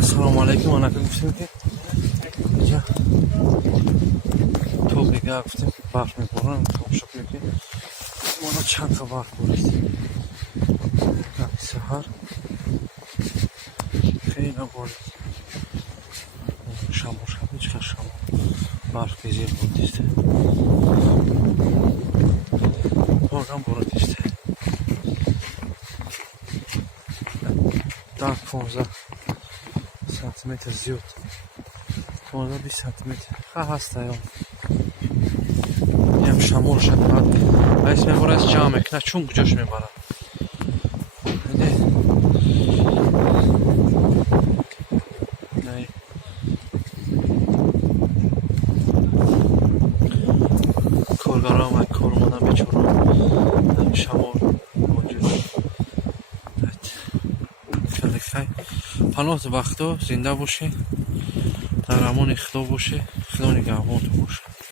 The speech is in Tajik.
Assalomu alaykum. Mana ko'rdingizki, to'qiga gittim. Barq miboran, tomshib yoki. Mana chanqa barq bo'lyapti. Sahar. Xeyli bo'lyapti. Shamol chiqar shamol. Barq keziyor bo'lyapti. Oradan bo'lyapti. Так, 15 сантиметр зиёд. 15-20 сантиметр. Ҳастаём. Ям шамол шакарат. Айс мебарад ҷамъ мекунад, чун куҷош мебарад? Коргарам ай кормонам бечорам. Шамол моҷуд. Хеле хай. Паноҳ вақту зинда бошед. дар амони Худо бошед. Худо нигаҳбонтон бошад.